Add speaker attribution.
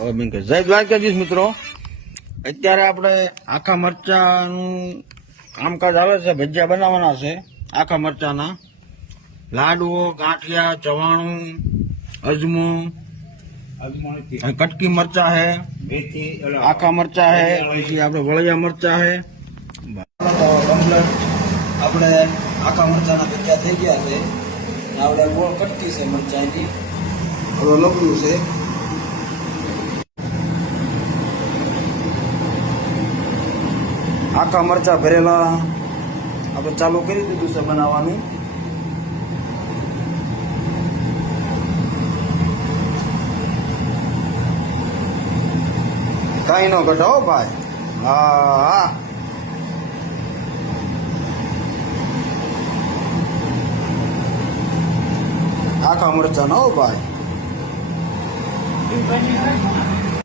Speaker 1: હવે મેં કે જય દ્વારકાધીશ મિત્રો. અત્યારે આપણે આખા મરચાનું કામકાજ આવે છે, ભજીયા બનાવવાના છે, આખા મરચાના. લાડવો ગાંઠિયા, ચવાણું, અજમો કટકી મરચા હે આખા મરચા હે પછી આપણે વળિયા મરચા હે આપણે આખા મરચાના ભજીયા થઈ ગયા છે આપણે ગોળ કટકી છે મરચાની. હવે લગડું છે. આખા મરચા ભરેલા. આપણે ચાલુ કરી દીધું છે બનાવવાનું. કઈ નો ઘટો ભાઈ. હા. હા આખા મરચા નો ભાઈ.